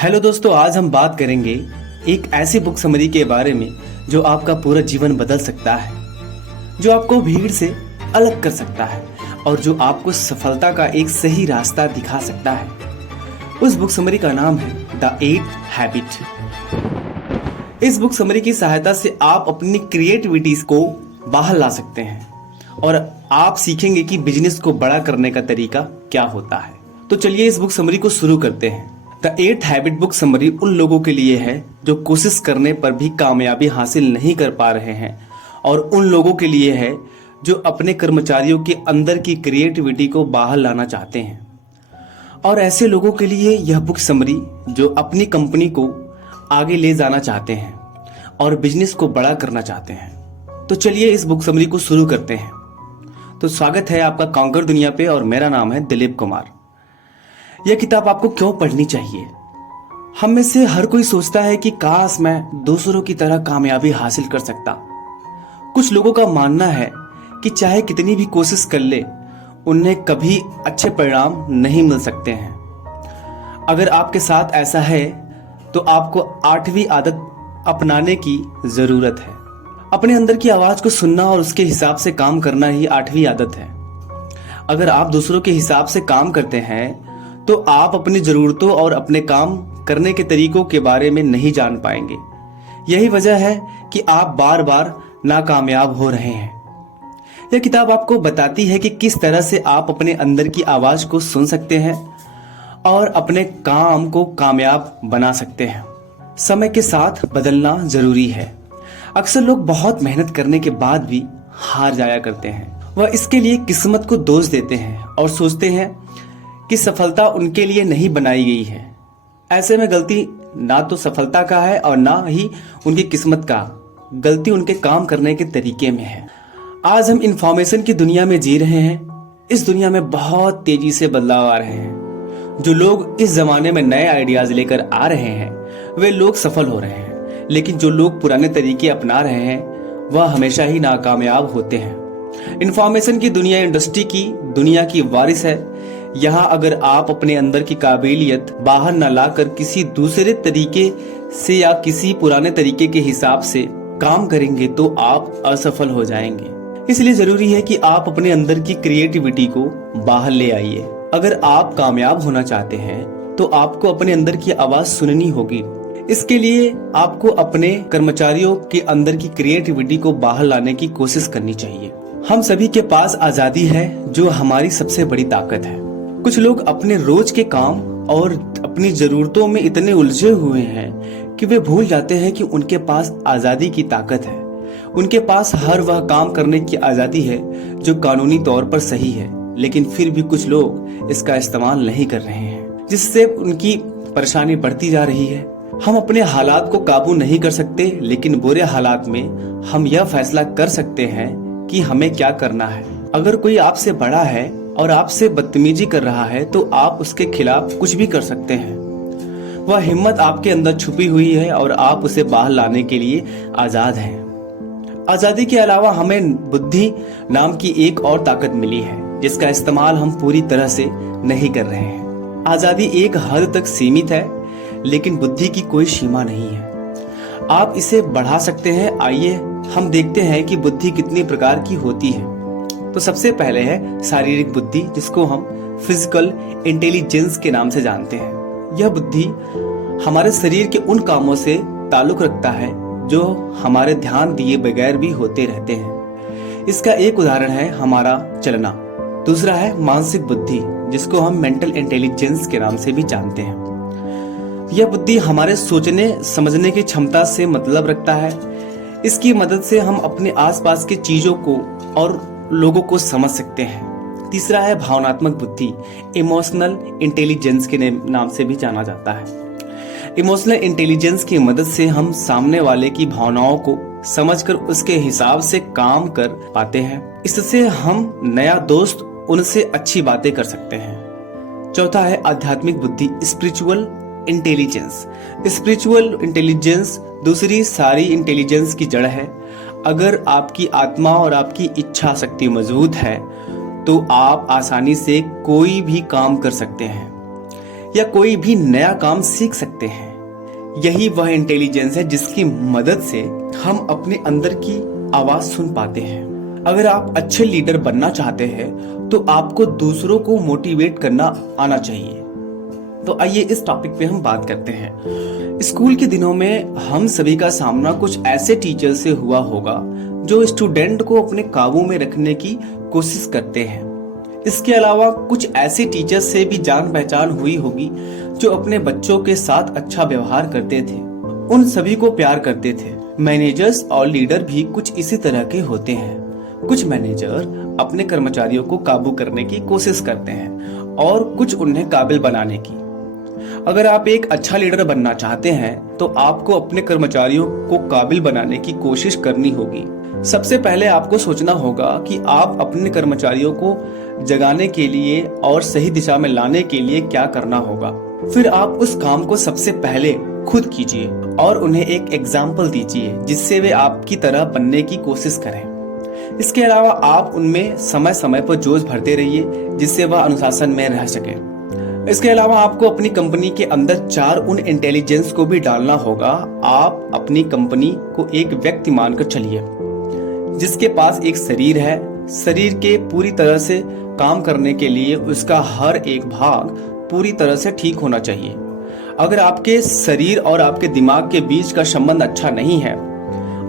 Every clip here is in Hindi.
हेलो दोस्तों, आज हम बात करेंगे एक ऐसी बुक समरी के बारे में जो आपका पूरा जीवन बदल सकता है, जो आपको भीड़ से अलग कर सकता है और जो आपको सफलता का एक सही रास्ता दिखा सकता है। उस बुक समरी का नाम है द 8th हैबिट। इस बुक समरी की सहायता से आप अपनी क्रिएटिविटीज को बाहर ला सकते हैं और आप सीखेंगे कि बिजनेस को बड़ा करने का तरीका क्या होता है। तो चलिए इस बुक समरी को शुरू करते हैं। The 8th habit book summary उन लोगों के लिए है जो कोशिश करने पर भी कामयाबी हासिल नहीं कर पा रहे हैं और उन लोगों के लिए है जो अपने कर्मचारियों के अंदर की क्रिएटिविटी को बाहर लाना चाहते हैं, और ऐसे लोगों के लिए यह बुक समरी जो अपनी कंपनी को आगे ले जाना चाहते हैं और बिजनेस को बड़ा करना चाहते हैं। तो चलिए इस बुक समरी को शुरू करते हैं। तो स्वागत है आपका कॉन्कर दुनिया पे और मेरा नाम है दिलीप कुमार। यह किताब आपको क्यों पढ़नी चाहिए? हम में से हर कोई सोचता है कि काश मैं दूसरों की तरह कामयाबी हासिल कर सकता। कुछ लोगों का मानना है कि चाहे कितनी भी कोशिश कर ले, उन्हें कभी अच्छे परिणाम नहीं मिल सकते हैं। अगर आपके साथ ऐसा है तो आपको 8वीं आदत अपनाने की जरूरत है। अपने अंदर की आवाज को सुनना और उसके हिसाब से काम करना ही 8वीं आदत है। अगर आप दूसरों के हिसाब से काम करते हैं तो आप अपनी जरूरतों और अपने काम करने के तरीकों के बारे में नहीं जान पाएंगे। यही वजह है कि आप बार बार नाकामयाब हो रहे हैं। यह किताब आपको बताती है कि किस तरह से आप अपने अंदर की आवाज को सुन सकते हैं और अपने काम को कामयाब बना सकते हैं। समय के साथ बदलना जरूरी है। अक्सर लोग बहुत मेहनत करने के बाद भी हार जाया करते हैं। वह इसके लिए किस्मत को दोष देते हैं और सोचते हैं कि सफलता उनके लिए नहीं बनाई गई है। ऐसे में गलती ना तो सफलता का है और ना ही उनकी किस्मत का, गलती उनके काम करने के तरीके में है। आज हम इंफॉर्मेशन की दुनिया में जी रहे हैं। इस दुनिया में बहुत तेजी से बदलाव आ रहे हैं। जो लोग इस जमाने में नए आइडियाज लेकर आ रहे हैं वे लोग सफल हो रहे हैं, लेकिन जो लोग पुराने तरीके अपना रहे हैं वह हमेशा ही नाकामयाब होते हैं। इंफॉर्मेशन की दुनिया इंडस्ट्री की दुनिया की वारिस है। यहाँ अगर आप अपने अंदर की काबिलियत बाहर न लाकर किसी दूसरे तरीके से या किसी पुराने तरीके के हिसाब से काम करेंगे तो आप असफल हो जाएंगे। इसलिए जरूरी है कि आप अपने अंदर की क्रिएटिविटी को बाहर ले आइए। अगर आप कामयाब होना चाहते हैं तो आपको अपने अंदर की आवाज सुननी होगी। इसके लिए आपको अपने कर्मचारियों के अंदर की क्रिएटिविटी को बाहर लाने की कोशिश करनी चाहिए। हम सभी के पास आजादी है जो हमारी सबसे बड़ी ताकत है। कुछ लोग अपने रोज के काम और अपनी जरूरतों में इतने उलझे हुए हैं कि वे भूल जाते हैं कि उनके पास आजादी की ताकत है। उनके पास हर वह काम करने की आजादी है जो कानूनी तौर पर सही है, लेकिन फिर भी कुछ लोग इसका इस्तेमाल नहीं कर रहे हैं, जिससे उनकी परेशानी बढ़ती जा रही है। हम अपने हालात को काबू नहीं कर सकते, लेकिन बुरे हालात में हम यह फैसला कर सकते हैं कि हमें क्या करना है। अगर कोई आपसे बड़ा है और आपसे बदतमीजी कर रहा है तो आप उसके खिलाफ कुछ भी कर सकते हैं। वह हिम्मत आपके अंदर छुपी हुई है और आप उसे बाहर लाने के लिए आजाद हैं। आजादी के अलावा हमें बुद्धि नाम की एक और ताकत मिली है जिसका इस्तेमाल हम पूरी तरह से नहीं कर रहे हैं। आजादी एक हद तक सीमित है, लेकिन बुद्धि की कोई सीमा नहीं है। आप इसे बढ़ा सकते हैं। आइए हम देखते हैं कि बुद्धि कितनी प्रकार की होती है। तो सबसे पहले है शारीरिक बुद्धि, जिसको हम फिजिकल इंटेलिजेंस के नाम से जानते हैं। यह बुद्धि हमारे शरीर के उन कामों से ताल्लुक रखता है जो हमारे ध्यान दिए बगैर भी होते रहते हैं। इसका एक उदाहरण है हमारा चलना। दूसरा है मानसिक बुद्धि, जिसको हम मेंटल इंटेलिजेंस के नाम से भी जानते हैं। यह बुद्धि हमारे सोचने समझने की क्षमता से मतलब रखता है। इसकी मदद से हम अपने आसपास के चीजों को और लोगों को समझ सकते हैं। तीसरा है भावनात्मक बुद्धि, इमोशनल इंटेलिजेंस के नाम से भी जाना जाता है। इमोशनल इंटेलिजेंस की मदद से हम सामने वाले की भावनाओं को समझकर उसके हिसाब से काम कर पाते हैं। इससे हम नया दोस्त उनसे अच्छी बातें कर सकते हैं। चौथा है आध्यात्मिक बुद्धि, स्पिरिचुअल इंटेलिजेंस। स्पिरिचुअल इंटेलिजेंस दूसरी सारी इंटेलिजेंस की जड़ है। अगर आपकी आत्मा और आपकी इच्छा शक्ति मजबूत है तो आप आसानी से कोई भी काम कर सकते हैं। या कोई भी नया काम सीख सकते हैं। यही वह इंटेलिजेंस है जिसकी मदद से हम अपने अंदर की आवाज सुन पाते हैं। अगर आप अच्छे लीडर बनना चाहते हैं तो आपको दूसरों को मोटिवेट करना आना चाहिए। तो आइए इस टॉपिक पे हम बात करते हैं। स्कूल के दिनों में हम सभी का सामना कुछ ऐसे टीचर से हुआ होगा जो स्टूडेंट को अपने काबू में रखने की कोशिश करते हैं। इसके अलावा कुछ ऐसे टीचर से भी जान पहचान हुई होगी जो अपने बच्चों के साथ अच्छा व्यवहार करते थे, उन सभी को प्यार करते थे। मैनेजर्स और लीडर भी कुछ इसी तरह के होते हैं। कुछ मैनेजर अपने कर्मचारियों को काबू करने की कोशिश करते हैं और कुछ उन्हें काबिल बनाने की। अगर आप एक अच्छा लीडर बनना चाहते हैं तो आपको अपने कर्मचारियों को काबिल बनाने की कोशिश करनी होगी। सबसे पहले आपको सोचना होगा कि आप अपने कर्मचारियों को जगाने के लिए और सही दिशा में लाने के लिए क्या करना होगा। फिर आप उस काम को सबसे पहले खुद कीजिए और उन्हें एक एग्जाम्पल दीजिए जिससे वे आपकी तरह बनने की कोशिश करें। इसके अलावा आप उनमें समय समय पर जोश भरते रहिए जिससे वह अनुशासन में रह सके। इसके अलावा आपको अपनी कंपनी के अंदर 4 उन इंटेलिजेंस को भी डालना होगा। आप अपनी कंपनी को एक व्यक्ति मानकर चलिए जिसके पास एक शरीर है। शरीर के पूरी तरह से काम करने के लिए उसका हर एक भाग पूरी तरह से ठीक होना चाहिए। अगर आपके शरीर और आपके दिमाग के बीच का संबंध अच्छा नहीं है,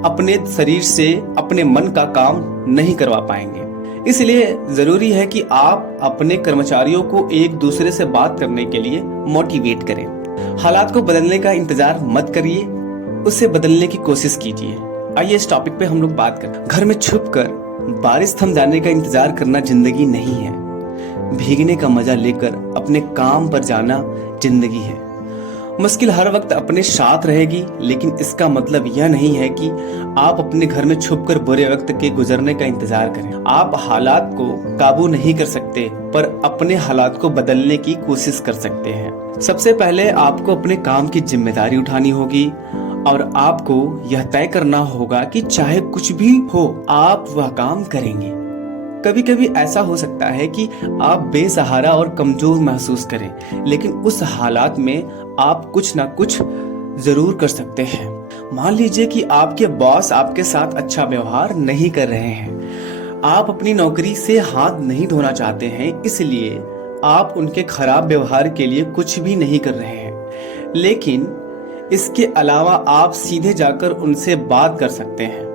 अपने शरीर से अपने मन का काम नहीं करवा पाएंगे। इसलिए जरूरी है कि आप अपने कर्मचारियों को एक दूसरे से बात करने के लिए मोटिवेट करें। हालात को बदलने का इंतजार मत करिए, उसे बदलने की कोशिश कीजिए। आइए इस टॉपिक पे हम लोग बात करें। घर में छुपकर बारिश थम जाने का इंतजार करना जिंदगी नहीं है। भीगने का मजा लेकर अपने काम पर जाना जिंदगी है। मुश्किल हर वक्त अपने साथ रहेगी, लेकिन इसका मतलब यह नहीं है कि आप अपने घर में छुपकर बुरे वक्त के गुजरने का इंतजार करें। आप हालात को काबू नहीं कर सकते, पर अपने हालात को बदलने की कोशिश कर सकते हैं। सबसे पहले आपको अपने काम की जिम्मेदारी उठानी होगी और आपको यह तय करना होगा कि चाहे कुछ भी हो आप वह काम करेंगे। कभी कभी ऐसा हो सकता है कि आप बेसहारा और कमजोर महसूस करें, लेकिन उस हालात में आप कुछ ना कुछ जरूर कर सकते हैं। मान लीजिए कि आपके बॉस आपके साथ अच्छा व्यवहार नहीं कर रहे हैं। आप अपनी नौकरी से हाथ नहीं धोना चाहते हैं, इसलिए आप उनके खराब व्यवहार के लिए कुछ भी नहीं कर रहे हैं। लेकिन इसके अलावा आप सीधे जाकर उनसे बात कर सकते हैं।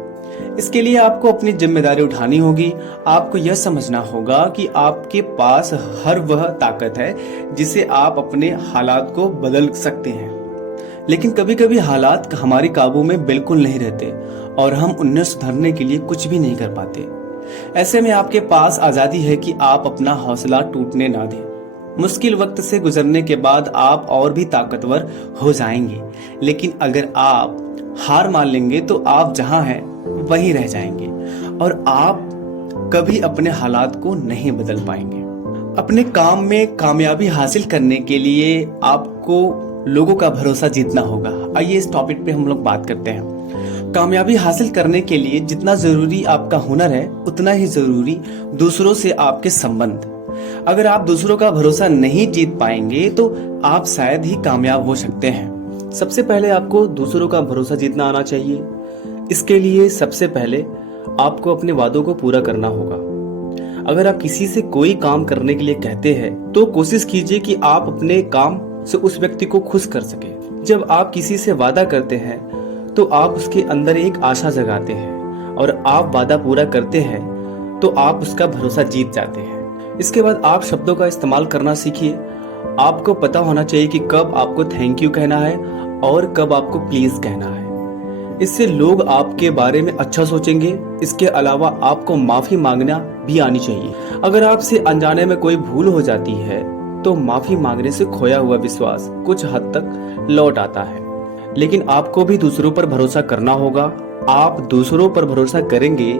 इसके लिए आपको अपनी जिम्मेदारी उठानी होगी। आपको यह समझना होगा कि आपके पास हर वह ताकत है जिसे आप अपने हालात को बदल सकते हैं। लेकिन कभी कभी हालात हमारे काबू में बिल्कुल नहीं रहते और हम उन्हें सुधारने के लिए कुछ भी नहीं कर पाते। ऐसे में आपके पास आजादी है कि आप अपना हौसला टूटने ना दें। मुश्किल वक्त से गुजरने के बाद आप और भी ताकतवर हो जाएंगे, लेकिन अगर आप हार मान लेंगे तो आप जहां हैं वहीं रह जाएंगे और आप कभी अपने हालात को नहीं बदल पाएंगे। अपने काम में कामयाबी हासिल करने के लिए आपको लोगों का भरोसा जीतना होगा। आइए इस टॉपिक पे हम लोग बात करते हैं। कामयाबी हासिल करने के लिए जितना जरूरी आपका हुनर है, उतना ही जरूरी दूसरों से आपके संबंध। अगर आप दूसरों का भरोसा नहीं जीत पाएंगे तो आप शायद ही कामयाब हो सकते हैं। सबसे पहले आपको दूसरों का भरोसा जीतना आना चाहिए। इसके लिए सबसे पहले आपको अपने वादों को पूरा करना होगा। अगर आप किसी से कोई काम करने के लिए कहते हैं तो कोशिश कीजिए कि आप अपने काम से उस व्यक्ति को खुश कर सके। जब आप किसी से वादा करते हैं तो आप उसके अंदर एक आशा जगाते हैं और आप वादा पूरा करते हैं तो आप उसका भरोसा जीत जाते हैं। इसके बाद आप शब्दों का इस्तेमाल करना सीखिए। आपको पता होना चाहिए कि कब आपको थैंक यू कहना है और कब आपको प्लीज कहना है। इससे लोग आपके बारे में अच्छा सोचेंगे। इसके अलावा आपको माफी मांगना भी आनी चाहिए। अगर आपसे अनजाने में कोई भूल हो जाती है तो माफी मांगने से खोया हुआ विश्वास कुछ हद तक लौट आता है। लेकिन आपको भी दूसरों पर भरोसा करना होगा। आप दूसरों पर भरोसा करेंगे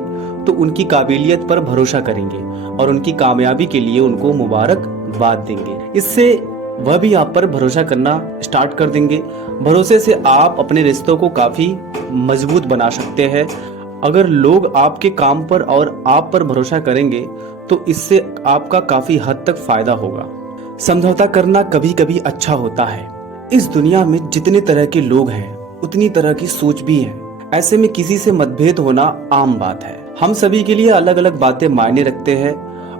तो उनकी काबिलियत पर भरोसा करेंगे और उनकी कामयाबी के लिए उनको मुबारकबाद देंगे। इससे वह भी आप पर भरोसा करना स्टार्ट कर देंगे। भरोसे से आप अपने रिश्तों को काफी मजबूत बना सकते हैं। अगर लोग आपके काम पर और आप पर भरोसा करेंगे तो इससे आपका काफी हद तक फायदा होगा। समझौता करना कभी कभी अच्छा होता है। इस दुनिया में जितने तरह के लोग हैं उतनी तरह की सोच भी है। ऐसे में किसी से मतभेद होना आम बात है। हम सभी के लिए अलग अलग बातें मायने रखते हैं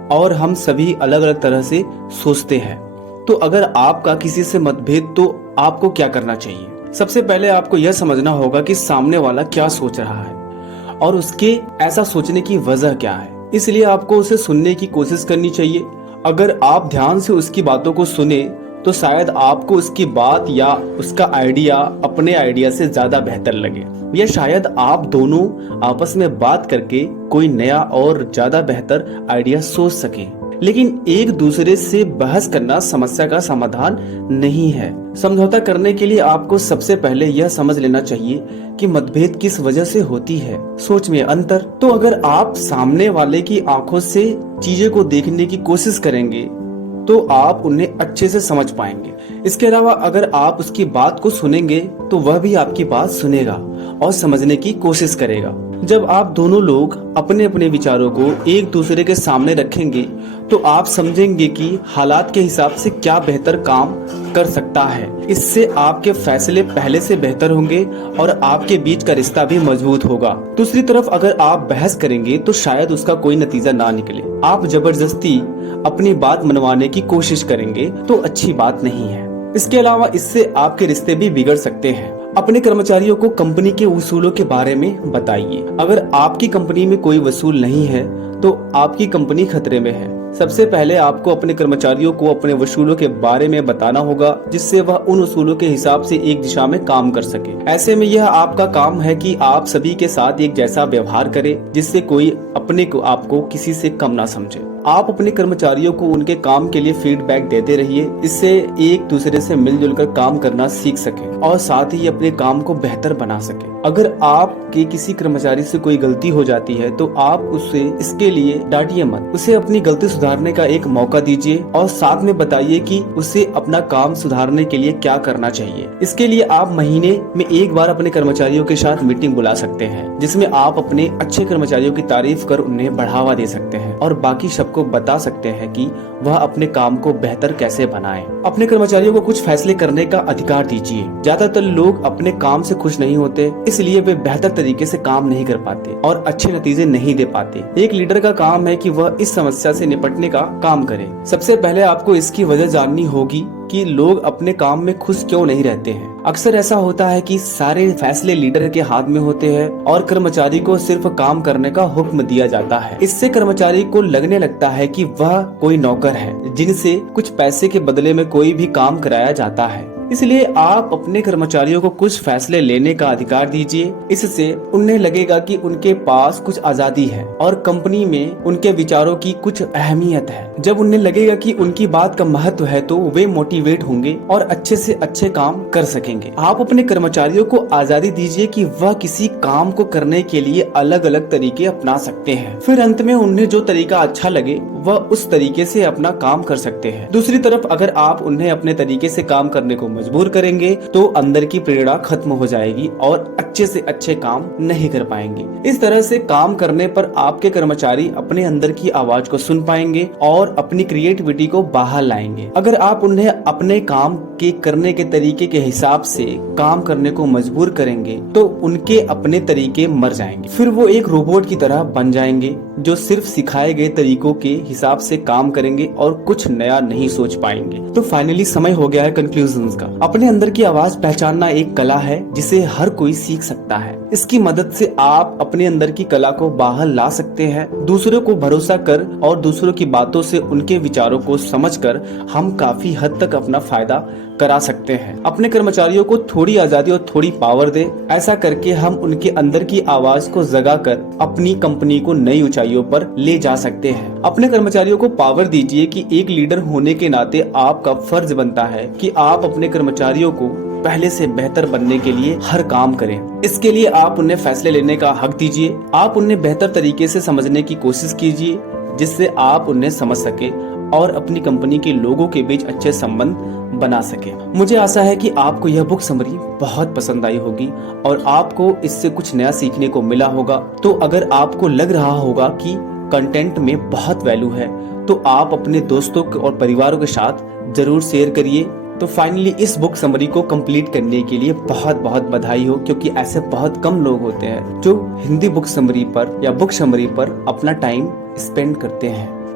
और हम सभी अलग अलग तरह से सोचते हैं। तो अगर आपका किसी से मतभेद, तो आपको क्या करना चाहिए? सबसे पहले आपको यह समझना होगा कि सामने वाला क्या सोच रहा है और उसके ऐसा सोचने की वजह क्या है। इसलिए आपको उसे सुनने की कोशिश करनी चाहिए। अगर आप ध्यान से उसकी बातों को सुने तो शायद आपको उसकी बात या उसका आइडिया अपने आइडिया से ज्यादा बेहतर लगे, या शायद आप दोनों आपस में बात करके कोई नया और ज्यादा बेहतर आइडिया सोच सके। लेकिन एक दूसरे से बहस करना समस्या का समाधान नहीं है। समझौता करने के लिए आपको सबसे पहले यह समझ लेना चाहिए कि मतभेद किस वजह से होती है। सोच में अंतर। तो अगर आप सामने वाले की आंखों से चीजें को देखने की कोशिश करेंगे तो आप उन्हें अच्छे से समझ पाएंगे। इसके अलावा अगर आप उसकी बात को सुनेंगे तो वह भी आपकी बात सुनेगा और समझने की कोशिश करेगा। जब आप दोनों लोग अपने अपने विचारों को एक दूसरे के सामने रखेंगे तो आप समझेंगे कि हालात के हिसाब से क्या बेहतर काम कर सकता है। इससे आपके फैसले पहले से बेहतर होंगे और आपके बीच का रिश्ता भी मजबूत होगा। दूसरी तरफ अगर आप बहस करेंगे तो शायद उसका कोई नतीजा ना निकले। आप जबरदस्ती अपनी बात मनवाने की कोशिश करेंगे तो अच्छी बात नहीं है। इसके अलावा इससे आपके रिश्ते भी बिगड़ सकते हैं। अपने कर्मचारियों को कंपनी के उसूलों के बारे में बताइए। अगर आपकी कंपनी में कोई वसूल नहीं है तो आपकी कंपनी खतरे में है। सबसे पहले आपको अपने कर्मचारियों को अपने वसूलों के बारे में बताना होगा, जिससे वह उन उसूलों के हिसाब से एक दिशा में काम कर सके। ऐसे में यह आपका काम है कि आप सभी के साथ एक जैसा व्यवहार करें, जिससे कोई अपने को आपको किसी से कम ना समझे। आप अपने कर्मचारियों को उनके काम के लिए फीडबैक देते रहिए। इससे एक दूसरे से मिलजुल कर काम करना सीख सके और साथ ही अपने काम को बेहतर बना सके। अगर आपके किसी कर्मचारी से कोई गलती हो जाती है तो आप उसे इसके लिए डांटिए मत। उसे अपनी गलती सुधारने का एक मौका दीजिए और साथ में बताइए कि उसे अपना काम सुधारने के लिए क्या करना चाहिए। इसके लिए आप महीने में एक बार अपने कर्मचारियों के साथ मीटिंग बुला सकते हैं, जिसमें आप अपने अच्छे कर्मचारियों की तारीफ कर उन्हें बढ़ावा दे सकते हैं और बाकी सबको बता सकते हैं कि वह अपने काम को बेहतर कैसे बनाएं। अपने कर्मचारियों को कुछ फैसले करने का अधिकार दीजिए। ज्यादातर लोग अपने काम से खुश नहीं होते, इसलिए वे बेहतर तरीके से काम नहीं कर पाते और अच्छे नतीजे नहीं दे पाते। एक लीडर का काम है कि वह इस समस्या से निपटने का काम करे। सबसे पहले आपको इसकी वजह जाननी होगी कि लोग अपने काम में खुश क्यों नहीं रहते हैं। अक्सर ऐसा होता है कि सारे फैसले लीडर के हाथ में होते हैं और कर्मचारी को सिर्फ काम करने का हुक्म दिया जाता है। इससे कर्मचारी को लगने लगता है कि वह कोई नौकर है जिनसे कुछ पैसे के बदले में कोई भी काम कराया जाता है। इसलिए आप अपने कर्मचारियों को कुछ फैसले लेने का अधिकार दीजिए। इससे उन्हें लगेगा कि उनके पास कुछ आजादी है और कंपनी में उनके विचारों की कुछ अहमियत है। जब उन्हें लगेगा कि उनकी बात का महत्व है तो वे मोटिवेट होंगे और अच्छे से अच्छे काम कर सकेंगे। आप अपने कर्मचारियों को आजादी दीजिए कि वह किसी काम को करने के लिए अलग अलग तरीके अपना सकते हैं। फिर अंत में उन्हें जो तरीका अच्छा लगे वह उस तरीके से अपना काम कर सकते हैं। दूसरी तरफ अगर आप उन्हें अपने तरीके से काम करने को मजबूर करेंगे तो अंदर की प्रेरणा खत्म हो जाएगी और अच्छे से अच्छे काम नहीं कर पाएंगे। इस तरह से काम करने पर आपके कर्मचारी अपने अंदर की आवाज को सुन पाएंगे और अपनी क्रिएटिविटी को बाहर लाएंगे। अगर आप उन्हें अपने काम के करने के तरीके के हिसाब से काम करने को मजबूर करेंगे तो उनके अपने तरीके मर जाएंगे। फिर वो एक रोबोट की तरह बन जाएंगे जो सिर्फ सिखाए गए तरीकों के हिसाब से काम करेंगे और कुछ नया नहीं सोच पाएंगे। तो फाइनली समय हो गया है कंक्लूजन्स का। अपने अंदर की आवाज पहचानना एक कला है जिसे हर कोई सीख सकता है। इसकी मदद से आप अपने अंदर की कला को बाहर ला सकते हैं। दूसरों को भरोसा कर और दूसरों की बातों से उनके विचारों को समझकर हम काफी हद तक अपना फायदा करा सकते हैं। अपने कर्मचारियों को थोड़ी आजादी और थोड़ी पावर दे। ऐसा करके हम उनके अंदर की आवाज को जगाकर अपनी कंपनी को नई ऊंचाइयों पर ले जा सकते हैं। अपने कर्मचारियों को पावर दीजिए कि एक लीडर होने के नाते आपका फर्ज बनता है कि आप अपने कर्मचारियों को पहले से बेहतर बनने के लिए हर काम करें। इसके लिए आप उन्हें फैसले लेने का हक दीजिए। आप उन्हें बेहतर तरीके से समझने की कोशिश कीजिए जिससे आप उन्हें समझ सके और अपनी कंपनी के लोगों के बीच अच्छे संबंध बना सके। मुझे आशा है कि आपको यह बुक समरी बहुत पसंद आई होगी और आपको इससे कुछ नया सीखने को मिला होगा। तो अगर आपको लग रहा होगा कि कंटेंट में बहुत वैल्यू है, तो आप अपने दोस्तों और परिवारों के साथ जरूर शेयर करिए। तो फाइनली इस बुक समरी को कंप्लीट करने के लिए बहुत बहुत बधाई हो, क्योंकि ऐसे बहुत कम लोग होते हैं जो हिंदी बुक समरी पर या बुक समरी पर अपना टाइम स्पेंड करते हैं।